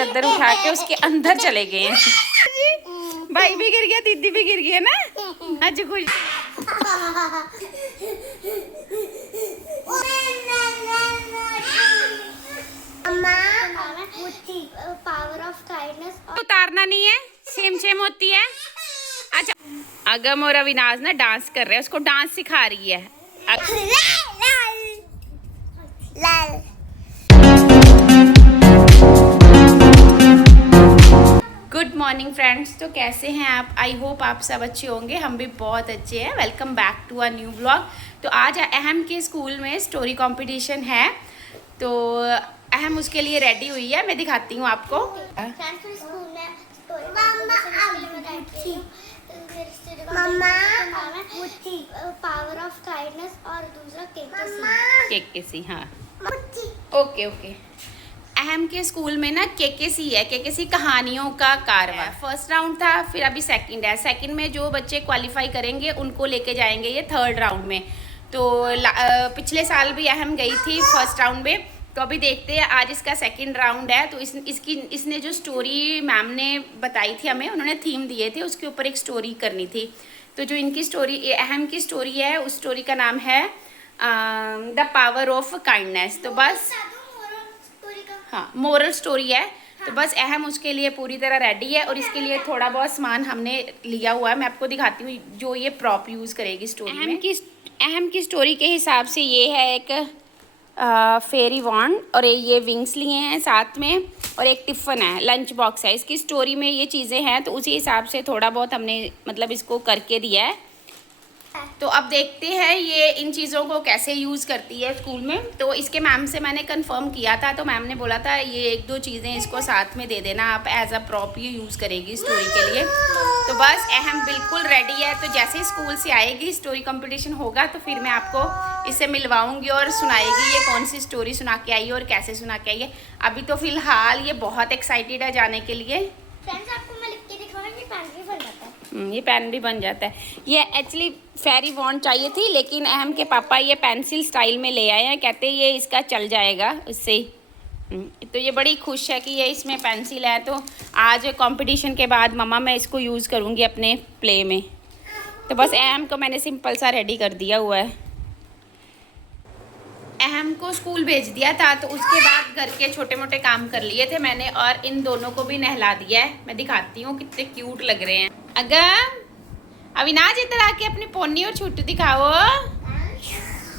चादर उठा के उसके अंदर चले गए हैं। भाई भी गिर गया, दीदी भी गिर गई है ना आज कुछ। पावर ऑफ काइंडनेस उतारना नहीं है, सेम सेम होती है। अच्छा, अगम और अविनाश ना डांस कर रहे हैं, उसको डांस सिखा रही है। गुड मॉर्निंग फ्रेंड्स, तो कैसे हैं आप? आई होप आप सब अच्छे होंगे, हम भी बहुत अच्छे हैं। Welcome back to a new blog. तो आज अहम के स्कूल में स्टोरी कंपटीशन है, तो अहम उसके लिए रेडी हुई है, मैं दिखाती हूँ आपको। पावर ऑफ काइंडनेस और दूसरा केकेसी। हाँ, ओके ओके। अहम के स्कूल में ना केकेसी है, केकेसी कहानियों का कारवा। फर्स्ट राउंड था, फिर अभी सेकंड है। सेकंड में जो बच्चे क्वालिफाई करेंगे उनको लेके जाएंगे ये थर्ड राउंड में। तो पिछले साल भी अहम गई थी फर्स्ट राउंड में, तो अभी देखते हैं आज इसका सेकंड राउंड है। तो इसने जो स्टोरी मैम ने बताई थी हमें, उन्होंने थीम दिए थे, उसके ऊपर एक स्टोरी करनी थी। तो जो इनकी स्टोरी, अहम की स्टोरी है, उस स्टोरी का नाम है द पावर ऑफ काइंडनेस। तो बस हाँ, मोरल स्टोरी है। तो बस अहम उसके लिए पूरी तरह रेडी है, और इसके लिए थोड़ा बहुत सामान हमने लिया हुआ है। मैं आपको दिखाती हूँ जो ये प्रॉप यूज़ करेगी स्टोरी में। अहम की स्टोरी के हिसाब से ये है एक फेरी वॉन्ड, और ये विंग्स लिए हैं साथ में, और एक टिफ़न है, लंच बॉक्स है। इसकी स्टोरी में ये चीज़ें हैं, तो उसी हिसाब से थोड़ा बहुत हमने मतलब इसको करके दिया है। तो अब देखते हैं ये इन चीज़ों को कैसे यूज़ करती है स्कूल में। तो इसके मैम से मैंने कंफर्म किया था, तो मैम ने बोला था ये एक दो चीज़ें इसको साथ में दे देना, आप एज अ प्रॉप ये यूज़ करेगी स्टोरी के लिए। तो बस अहम बिल्कुल रेडी है। तो जैसे ही स्कूल से आएगी, स्टोरी कंपटीशन होगा, तो फिर मैं आपको इससे मिलवाऊंगी और सुनाएगी ये कौन सी स्टोरी सुना के आई है और कैसे सुना के आई है। अभी तो फिलहाल ये बहुत एक्साइटेड है जाने के लिए। फ्रेंड्स, आपको मैं लिख के दिखाऊंगी, ये पेन भी बन जाता है। ये पेन भी बन जाता है। ये एक्चुअली फेरी वॉन्ड चाहिए थी, लेकिन अहम के पापा ये पेंसिल स्टाइल में ले आए हैं, कहते हैं ये इसका चल जाएगा उससे ही। तो ये बड़ी खुश है कि ये इसमें पेंसिल है। तो आज कंपटीशन के बाद मम्मा मैं इसको यूज़ करूँगी अपने प्ले में। तो बस अहम को मैंने सिंपल सा रेडी कर दिया हुआ है। अहम को स्कूल भेज दिया था, तो उसके बाद घर के छोटे मोटे काम कर लिए थे मैंने, और इन दोनों को भी नहला दिया है। मैं दिखाती हूँ कितने क्यूट लग रहे हैं। अगम, अविनाश इधर आके अपनी पोनी और छुट्टी दिखाओ।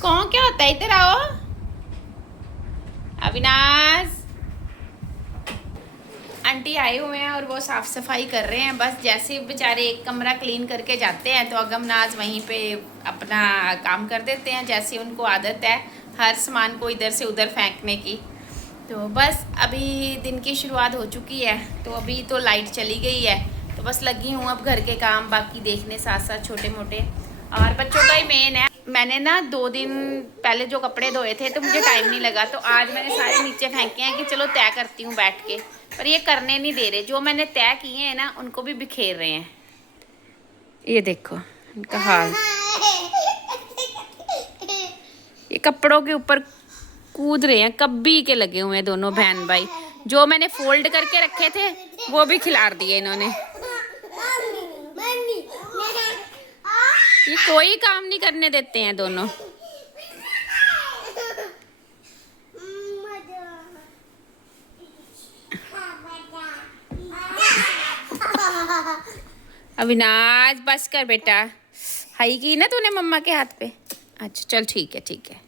कौन क्या होता है, इधर आओ अविनाश। आंटी आए हुए हैं और वो साफ सफाई कर रहे हैं। बस जैसे बेचारे एक कमरा क्लीन करके जाते हैं, तो अगम नाज वहीं पे अपना काम कर देते हैं, जैसे उनको आदत है हर सामान को इधर से उधर फेंकने की। तो बस अभी दिन की शुरुआत हो चुकी है, तो अभी तो लाइट चली गई है, तो बस लगी हूँ अब घर के काम बाकी देखने साथ साथ छोटे मोटे। और बच्चों का ही मेन है। मैंने ना 2 दिन पहले जो कपड़े धोए थे, तो मुझे टाइम नहीं लगा, तो आज मैंने सारे नीचे फेंके हैं कि चलो तय करती हूँ बैठ के, पर ये करने नहीं दे रहे। जो मैंने तय किए हैं ना, उनको भी बिखेर रहे हैं। ये देखो इनका हाल, ये कपड़ों के ऊपर कूद रहे हैं, कब्बी के लगे हुए हैं दोनों बहन भाई। जो मैंने फोल्ड करके रखे थे वो भी खिलार दिए इन्होंने। ये कोई काम नहीं करने देते हैं दोनों। अविनाश बस कर बेटा, हाई की ना तूने मम्मा के हाथ पे। अच्छा चल ठीक है ठीक है।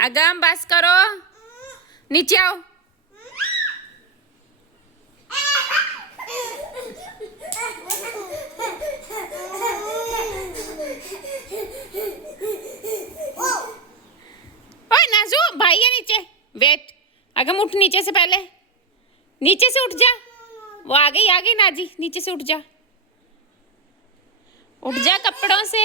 अगम बस करो, नीचे आओ। ओए नाजू भाई है नीचे, वेट। अगम उठ नीचे से, पहले नीचे से उठ जा। वो आ गई नाजी, नीचे से उठ जा, उठ जा कपड़ों से।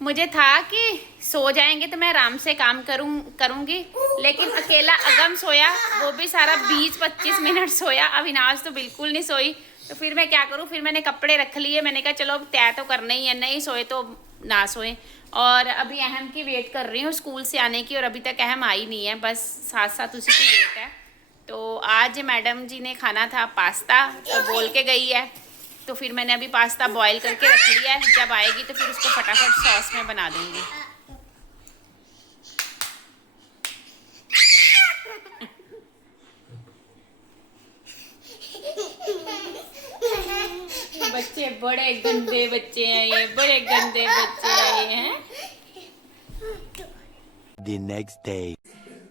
मुझे था कि सो जाएंगे तो मैं आराम से काम करूंगी, लेकिन अकेला अगम सोया, वो भी सारा 20-25 मिनट सोया। अविनाश तो बिल्कुल नहीं सोई। तो फिर मैं क्या करूं, फिर मैंने कपड़े रख लिए। मैंने कहा चलो अब तय तो करना ही है, नहीं सोए तो ना सोए। और अभी अहम की वेट कर रही हूँ स्कूल से आने की, और अभी तक अहम आई नहीं है, बस साथ साथ उसी की वेट है। तो आज मैडम जी ने खाना था पास्ता, तो बोल के गई है, तो फिर मैंने अभी पास्ता बॉईल करके रख लिया है, जब आएगी तो फिर उसको फटाफट सॉस में बना दूँगी। बच्चे बड़े गंदे बच्चे हैं ये, बड़े गंदे बच्चे हैं ये हैं। The next day.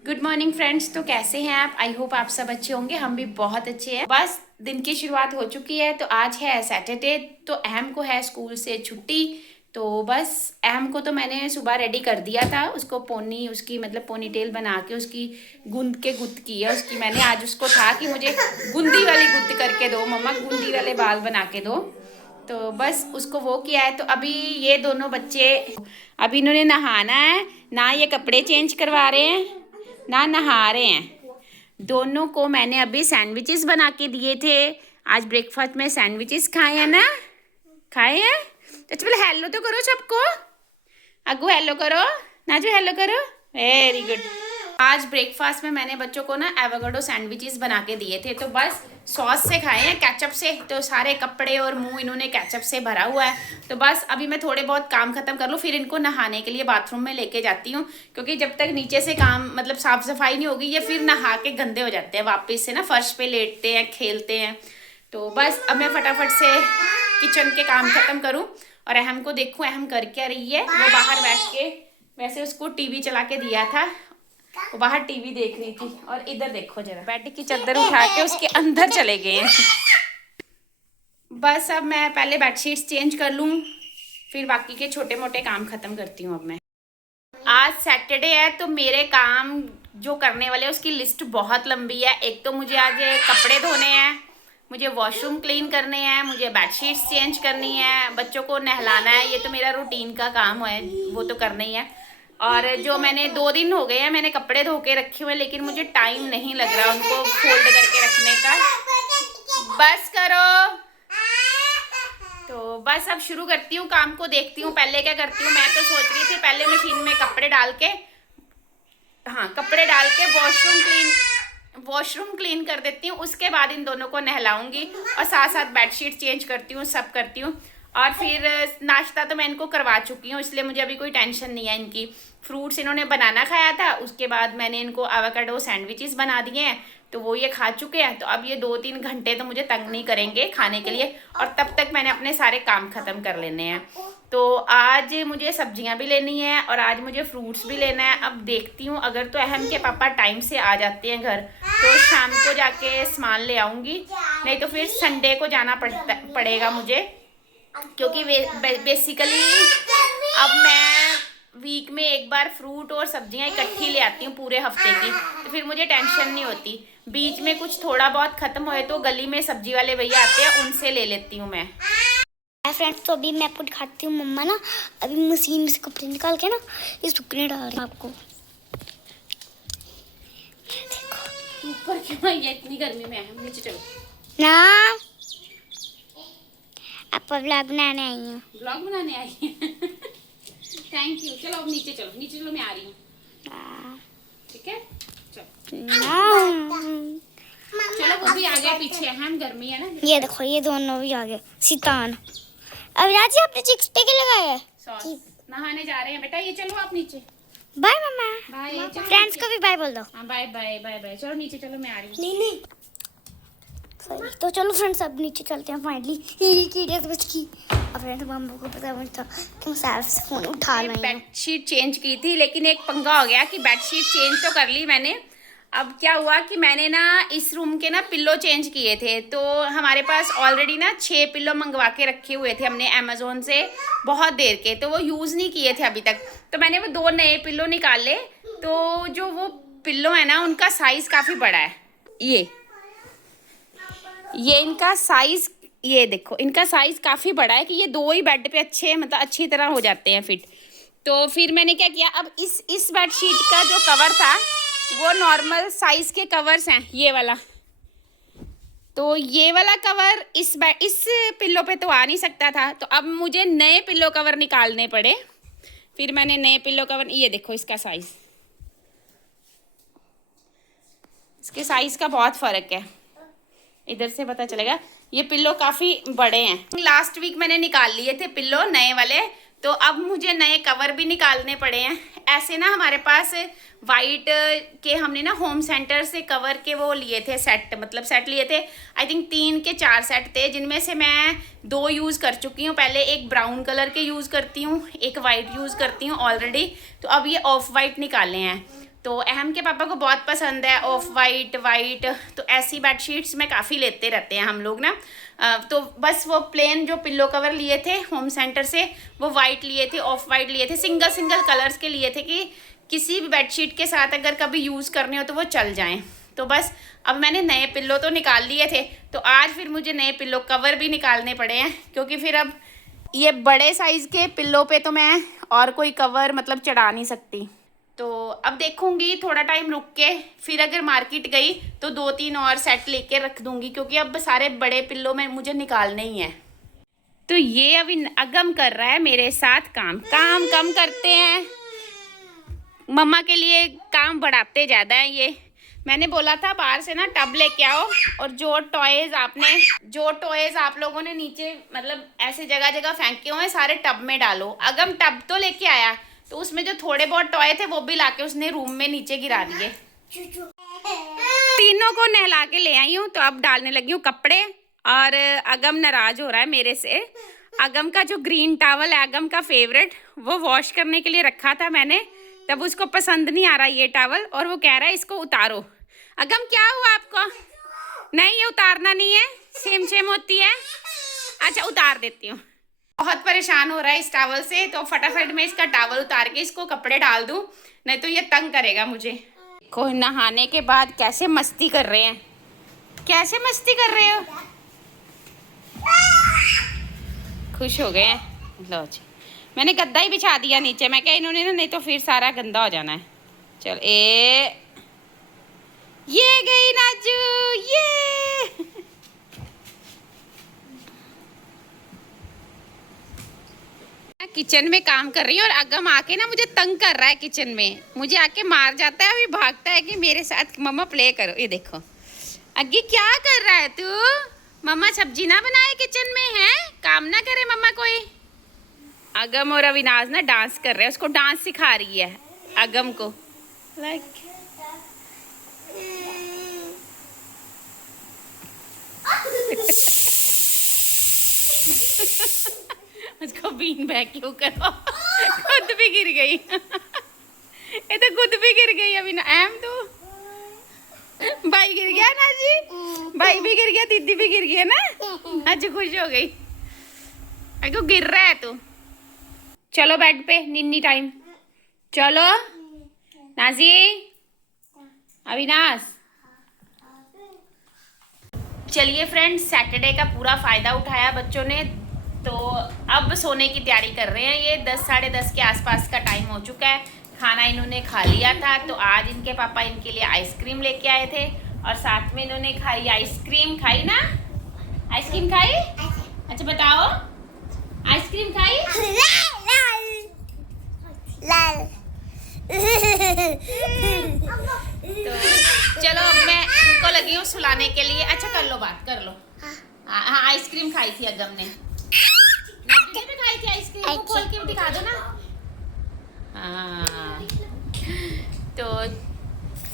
Good morning friends, तो कैसे हैं आप? आई होप आप सब अच्छे होंगे, हम भी बहुत अच्छे हैं। बस दिन की शुरुआत हो चुकी है, तो आज है सैटरडे, तो अहम को है स्कूल से छुट्टी। तो बस अहम को तो मैंने सुबह रेडी कर दिया था, उसको पोनी उसकी मतलब पोनी टेल बना के उसकी गूंद के गुत्त की है उसकी। मैंने आज उसको था कि मुझे गुंदी वाली गुत्त करके दो मम्मा, गुंदी वाले बाल बना के दो, तो बस उसको वो किया है। तो अभी ये दोनों बच्चे, अभी इन्होंने नहाना है, ना ये कपड़े चेंज करवा रहे हैं ना नहा रहे हैं। दोनों को मैंने अभी सैंडविचेस बना के दिए थे, आज ब्रेकफास्ट में सैंडविचेस खाए हैं ना, खाए हैं। तो चलो हेलो तो करो सबको, अगू हेलो करो, नाजू हेलो करो, वेरी गुड। आज ब्रेकफास्ट में मैंने बच्चों को ना एवोकाडो सैंडविचेस बना के दिए थे, तो बस सॉस से खाए हैं, केचप से। तो सारे कपड़े और मुंह इन्होंने केचप से भरा हुआ है। तो बस अभी मैं थोड़े बहुत काम खत्म कर लूँ, फिर इनको नहाने के लिए बाथरूम में लेके जाती हूँ, क्योंकि जब तक नीचे से काम मतलब साफ सफाई नहीं होगी, ये फिर नहा के गंदे हो जाते हैं, वापस से ना फर्श पे लेटते हैं, खेलते हैं। तो बस अब मैं फटाफट से किचन के काम खत्म करूँ और अहम को देखूँ अहम कर क्या रही है। वो बाहर बैठ के, वैसे उसको टीवी चला के दिया था, वो बाहर टीवी देख रही थी। और इधर देखो जरा, बेड की चादर उठा के उसके अंदर चले गए हैं। बस अब मैं पहले बेडशीट्स चेंज कर लूँ, फिर बाकी के छोटे मोटे काम खत्म करती हूँ। अब मैं आज सैटरडे है, तो मेरे काम जो करने वाले उसकी लिस्ट बहुत लंबी है। एक तो मुझे आज कपड़े धोने हैं, मुझे वॉशरूम क्लीन करने हैं, मुझे बेडशीट्स चेंज करनी है, बच्चों को नहलाना है, ये तो मेरा रूटीन का काम है, वो तो करना ही है। और जो मैंने 2 दिन हो गए हैं मैंने कपड़े धो के रखे हुए, लेकिन मुझे टाइम नहीं लग रहा उनको फोल्ड करके रखने का। बस करो। तो बस अब शुरू करती हूँ काम को, देखती हूँ पहले क्या करती हूँ। मैं तो सोच रही थी पहले मशीन में कपड़े डाल के, हाँ कपड़े डाल के वॉशरूम क्लीन कर देती हूँ, उसके बाद इन दोनों को नहलाऊंगी और साथ साथ बेडशीट चेंज करती हूँ, सब करती हूँ। और फिर नाश्ता तो मैं इनको करवा चुकी हूँ, इसलिए मुझे अभी कोई टेंशन नहीं है इनकी। फ्रूट्स इन्होंने बनाना खाया था, उसके बाद मैंने इनको एवोकाडो सैंडविचेस बना दिए हैं, तो वो ये खा चुके हैं। तो अब ये 2-3 घंटे तो मुझे तंग नहीं करेंगे खाने के लिए, और तब तक मैंने अपने सारे काम ख़त्म कर लेने हैं। तो आज मुझे सब्जियां भी लेनी है और आज मुझे फ्रूट्स भी लेना है। अब देखती हूँ, अगर तो अहम के पापा टाइम से आ जाते हैं घर, तो शाम को जाके सामान ले आऊँगी, नहीं तो फिर संडे को जाना पड़ेगा मुझे, क्योंकि बेसिकली अब मैं वीक में एक बार फ्रूट और सब्जियां इकट्ठी ले आती हूँ पूरे हफ्ते की, तो फिर मुझे टेंशन नहीं होती। बीच में कुछ थोड़ा बहुत ख़त्म होए तो गली में सब्जी वाले भैया आते हैं, उनसे ले लेती हूँ मैं। फ्रेंड्स, तो अभी मैं आपको दिखाती हूँ। मम्मा ना अभी मशीन में से कपड़े निकाल के ना ये सूखने डाल रही हैं आपको। ऊपर क्यों आई है इतनी गर्मी में? हम नीचे चलो ना, आप व्लॉग बनाने आई हूँ। ब्लॉग बनाने आई है। Thank you. चलो अब नीचे चलो, नीचे चलो, मैं आ रही हूँ, ठीक है? चलो वो भी आ गए पीछे, हम गर्मी है ना। ये देखो, ये दोनों भी आ गए सितान। अविराज जी, आपने चिक्स पे क्या लगाया है? सॉस। नहाने जा रहे हैं बेटा, ये चलो आप नीचे। बाय मम्मा। बाय। फ्रेंड्स को भी बाय बोल दो। हाँ बाय बाय बाय बाय। चलो नीचे चलो, मैं आ रही हूँ। नहीं सॉरी। तो चलो फ्रेंड्स, अब नीचे चलते हैं फाइनली। कीड़े तो बच की। अब फ्रेंड्स, मम्मा को पता नहीं था कि मैं सेल्फ से फोन उठा रही हूँ। बेडशीट चेंज की थी, लेकिन एक पंगा हो गया कि बेडशीट चेंज तो कर ली मैंने। अब क्या हुआ कि मैंने ना इस रूम के ना पिल्लो चेंज किए थे, तो हमारे पास ऑलरेडी ना 6 पिल्लो मंगवा के रखे हुए थे हमने अमेज़ोन से बहुत देर के, तो वो यूज़ नहीं किए थे अभी तक। तो मैंने वो 2 नए पिल्लो निकाले, तो जो वो पिल्लो है ना उनका साइज़ काफ़ी बड़ा है। ये इनका साइज़, ये देखो इनका साइज़ काफ़ी बड़ा है कि ये 2 ही बेड पे अच्छे मतलब अच्छी तरह हो जाते हैं फिट। तो फिर मैंने क्या किया, अब इस बेडशीट का जो कवर था वो नॉर्मल साइज़ के कवर्स हैं, ये वाला। तो ये वाला कवर इस पिल्लो पे तो आ नहीं सकता था, तो अब मुझे नए पिल्लो कवर निकालने पड़े। फिर मैंने नए पिल्लो कवर, ये देखो इसका साइज, इसके साइज का बहुत फर्क है, इधर से पता चलेगा। ये पिल्लो काफी बड़े हैं। लास्ट वीक मैंने निकाल लिए थे पिल्लो नए वाले, तो अब मुझे नए कवर भी निकालने पड़े हैं। ऐसे ना हमारे पास वाइट के हमने ना होम सेंटर से कवर के वो लिए थे सेट, मतलब सेट लिए थे। आई थिंक 3 के 4 सेट थे, जिनमें से मैं 2 यूज़ कर चुकी हूँ पहले। एक ब्राउन कलर के यूज़ करती हूँ, एक वाइट यूज़ करती हूँ ऑलरेडी। तो अब ये ऑफ वाइट निकाले हैं। तो अहम के पापा को बहुत पसंद है ऑफ वाइट वाइट, तो ऐसी बेडशीट्स में काफ़ी लेते रहते हैं हम लोग ना। तो बस वो प्लेन जो पिल्लो कवर लिए थे होम सेंटर से, वो वाइट लिए थे, ऑफ वाइट लिए थे, सिंगल सिंगल कलर्स के लिए थे कि किसी भी बेडशीट के साथ अगर कभी यूज़ करने हो तो वो चल जाएं। तो बस अब मैंने नए पिल्लो तो निकाल लिए थे, तो आज फिर मुझे नए पिल्लो कवर भी निकालने पड़े हैं, क्योंकि फिर अब ये बड़े साइज़ के पिल्लो पे तो मैं और कोई कवर मतलब चढ़ा नहीं सकती। तो अब देखूंगी थोड़ा टाइम रुक के, फिर अगर मार्केट गई तो 2-3 और सेट लेके रख दूंगी, क्योंकि अब सारे बड़े पिल्लों में मुझे निकालने ही हैं। तो ये अभी अगम कर रहा है मेरे साथ काम कम करते हैं, मम्मा के लिए काम बढ़ाते ज़्यादा है ये। मैंने बोला था बाहर से ना टब लेके आओ, और जो टॉयज़ आप लोगों ने नीचे मतलब ऐसे जगह जगह फेंके हुए हैं सारे टब में डालो। अगम टब तो लेके आया, तो उसमें जो थोड़े बहुत टॉय थे वो भी लाके उसने रूम में नीचे गिरा दिए। तीनों को नहला के ले आई हूँ, तो अब डालने लगी हूँ कपड़े। और अगम नाराज हो रहा है मेरे से। अगम का जो ग्रीन टॉवल है अगम का फेवरेट, वो वॉश करने के लिए रखा था मैंने, तब उसको पसंद नहीं आ रहा ये टॉवल, और वो कह रहा है इसको उतारो। अगम क्या हुआ आपको? नहीं, ये उतारना नहीं है, सेम होती है। अच्छा उतार देती हूँ। बहुत परेशान हो रहा है इस टॉवल से, तो फटाफट मैं इसका टॉवल उतार के इसको कपड़े डाल दूं, नहीं तो ये तंग करेगा मुझे। देखो नहाने के बाद कैसे मस्ती कर रहे हैं, कैसे मस्ती कर रहे हो, खुश हो गए हैं। लो जी, मैंने गद्दा ही बिछा दिया नीचे, मैं क्या इन्होंने ना, नहीं तो फिर सारा गंदा हो जाना है। चल ये गई नाजू, ये किचन में काम कर रही हूँ, और अगम आके ना मुझे तंग कर रहा है किचन में, मुझे आके मार जाता है, अभी भागता है कि मेरे साथ मम्मा प्ले करो। ये देखो अग्गी क्या कर रहा है तू, मम्मा सब्जी ना बनाए किचन में, है काम ना करे मम्मा कोई। अगम और अविनाश ना डांस कर रहे हैं, उसको डांस सिखा रही है अगम को। उसको बीन बैग क्यों करो, खुद भी गिर गई। ये तो खुद भी गिर गई अभी ना। एम तो भाई गिर गया ना जी, भाई भी गिर गया, दीदी भी गिर गई है ना, आज खुश हो गई। अगो गिर रहा है तू, चलो बेड पे, निन्नी टाइम। चलो नाजी, अविनाश। चलिए फ्रेंड्स, सैटरडे का पूरा फ़ायदा उठाया बच्चों ने, तो अब सोने की तैयारी कर रहे हैं। ये 10 साढ़े 10 के आसपास का टाइम हो चुका है। खाना इन्होंने खा लिया था, तो आज इनके पापा इनके लिए आइसक्रीम लेके आए थे, और साथ में इन्होंने खाई आइसक्रीम। खाई ना आइसक्रीम, खाई? अच्छा बताओ, आइसक्रीम खाई? तो चलो मैं इनको लगी हूँ सुलाने के लिए। अच्छा कर लो बात, कर लो। हाँ आइसक्रीम खाई थी अगम ने, भी खाई थी आइसक्रीम, को खोल के दिखा दो ना। हाँ तो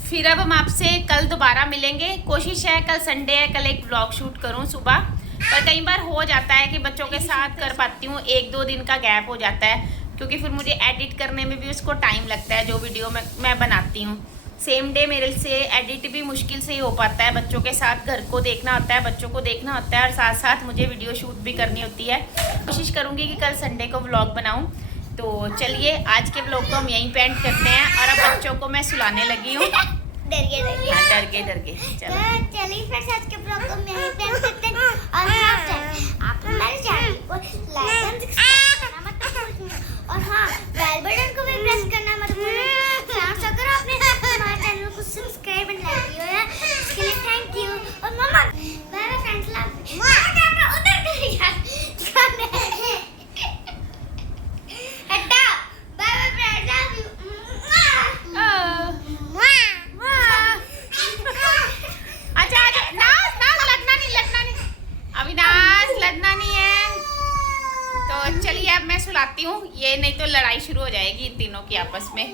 फिर अब हम आपसे कल दोबारा मिलेंगे। कोशिश है कल संडे है, कल एक व्लॉग शूट करूँ सुबह, पर कई बार हो जाता है कि बच्चों के साथ कर पाती हूँ, 1-2 दिन का गैप हो जाता है, क्योंकि फिर मुझे एडिट करने में भी उसको टाइम लगता है। जो वीडियो मैं बनाती हूँ सेम डे मेरे से एडिट भी मुश्किल से ही हो पाता है, बच्चों के साथ घर को देखना होता है, बच्चों को देखना होता है, और साथ साथ मुझे वीडियो शूट भी करनी होती है। कोशिश करूँगी कि कल संडे को व्लॉग बनाऊँ। तो चलिए आज के व्लॉग को हम यहीं पे एंड करते हैं, और अब बच्चों को मैं सुलाने लगी हूँ। डर के चलिए फिर आज के ब्लॉग को हम यहीं पे एंड करते हैं, और आप हमारे चैनल को लाइक एंड सब्सक्राइब करना मत भूलिए, और हाँ बेल बटन को भी प्रेस करना मत भूलिए। अगर आपने हमारे चैनल को सब्सक्राइब एंड लाइक किया है इसके लिए थैंक यू। और मम्मा बाय फ्रेंड्स, लव उधर कर यार, हटा बाय। अब मैं सुलाती हूँ ये, नहीं तो लड़ाई शुरू हो जाएगी इन तीनों की आपस में।